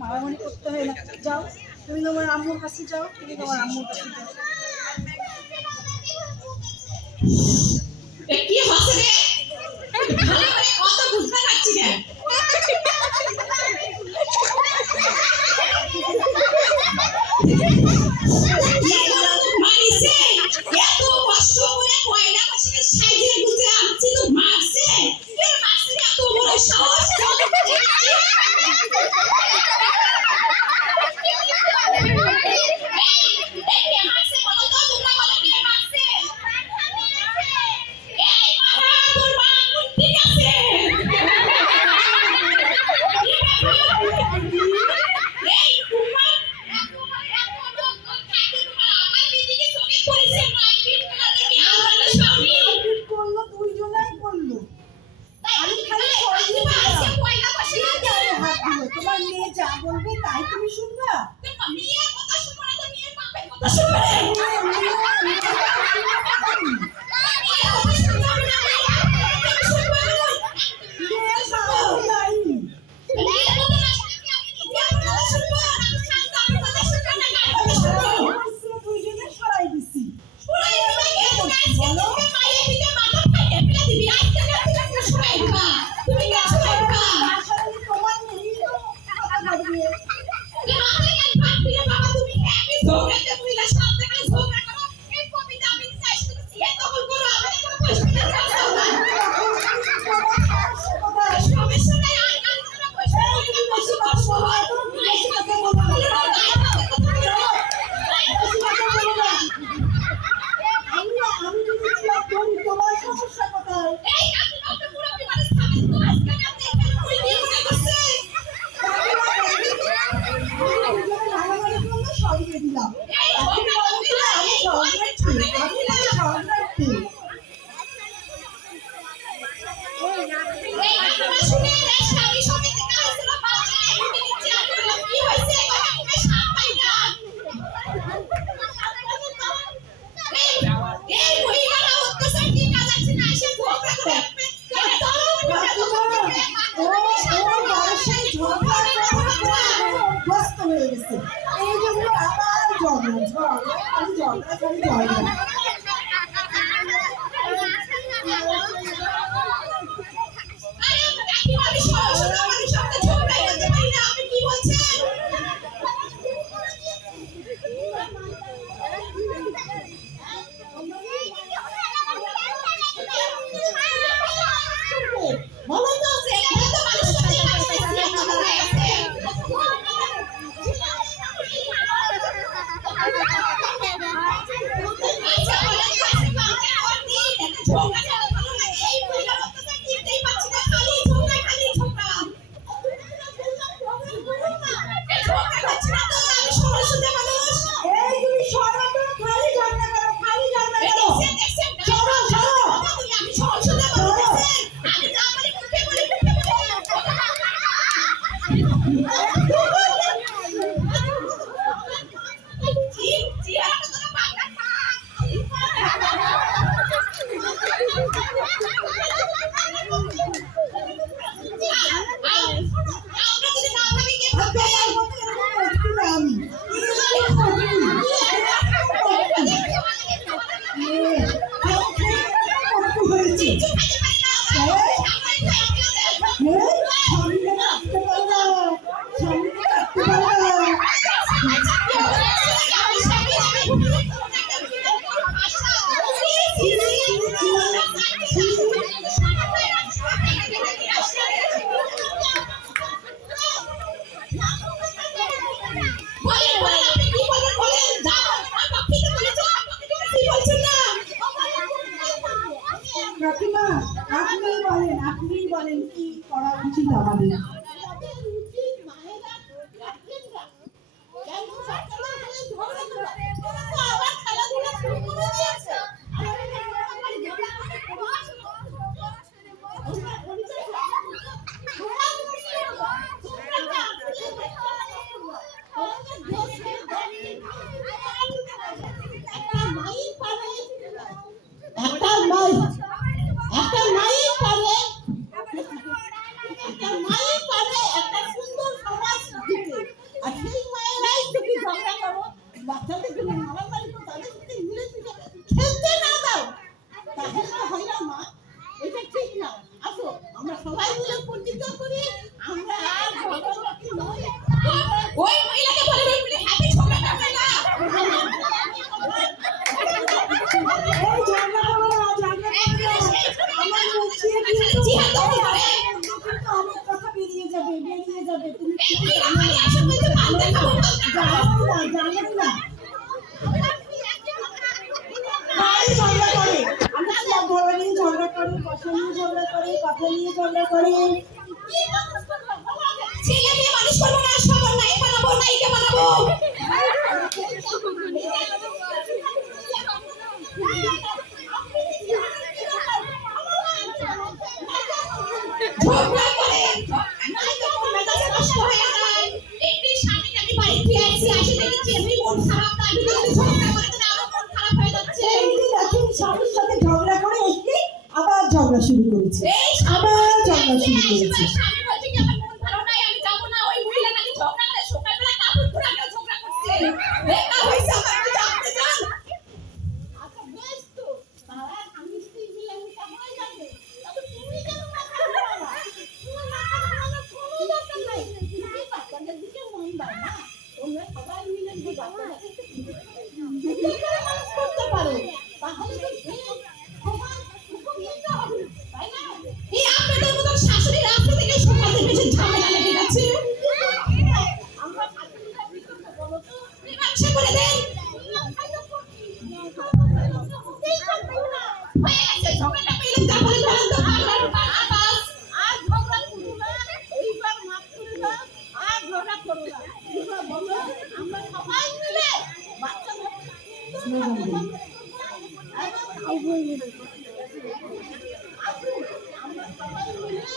মারামারি করতে হয় না, যাও তুমি তোমার আম্মুর কাছে যাও, তুমি তোমার আম্মুর কাছে যাও। কি হচ্ছে রে? ভালো করে কথা বুঝতে পারছি না। মারিছে এত কষ্ট করে কয়লা বসে সাইজে গুছে আনছি তো মারছে এর মারছে এত বড় সাহস তোমার মেয়ে যা বলবে তাই তুমি শুনবা? মেয়ের কথা শুনবো না তো মেয়ের বাপের কথা শুনবো। এগিয়ে নিয়ে যাবে। তুমি এই কিছু তুই জানো আমাকে না। এসব বলতে পারতে খাবো বলতে জানোই না। ভাই ঝগড়া করে। আমি সব ধরনের নিয়ে ঝগড়া করে, পয়সা নিয়ে ঝগড়া করে, কথা নিয়ে ঝগড়া করে। ছেলে মেয়ে মানুষ করবো না, সবার নাই বানাবো, নাইকে বানাবো। ঝগড়া করে নাইকে মন মেজাজে নষ্ট হয়ে যায়। একটি স্বামীকে আমি বাড়ি ফিরে আসি, আসি দেখেছি এমনি মন খারাপ, তার ভিতরে যদি ঝগড়া করে তাহলে আরো মন খারাপ হয়ে যাচ্ছে। এই যে দেখেন স্বামীর সাথে ঝগড়া করে এসে আবার ঝগড়া শুরু করেছে। এই আবার ঝগড়া শুরু করেছে। স্বামী বলছে কি আমার মন ভালো নাই, আমি যাবো না। ওই মহিলা নাকি ঝগড়া করে সকালবেলা কাপড় পুরানো ঝগড়া করছে। দেখা হয়েছে আমার, একটু জানতে চান? আচ্ছা বেশ তো, তারা স্বামী স্ত্রী মিলেমিশে হয়ে যাবে। তবে তুমি কেন মাথা ঘামাও না? তোমার মাথা ঘামানোর কোনো দরকার নাই। তুমি বাচ্চাদের দিকে মন দাও না। তোমরা সবাই মিলে যদি বাচ্চাদের বুদ্ধি করে মানুষ করতে পারো, তাহলে তো দেশ সমাজ উপকৃত হবে, তাই না? এই আপনাদের মতো শাশুড়ি রাস্তা থেকে সমাজের বেশি ঝামেলা লেগে গেছে। আমরা শাশুড়িরা কি করতে বলো তো? মীমাংসা করে দেন। হয়ে গেছে, ঝগড়াটা পেলে তাহলে বলেন তো আল্লাহর আবাস। আর ঝগড়া করো না, এইবার মাফ করে দাও, আর ঝগড়া করো না। এবার বলো, আমরা সবাই মিলে বাচ্চাদের আমরা সবাই মিলে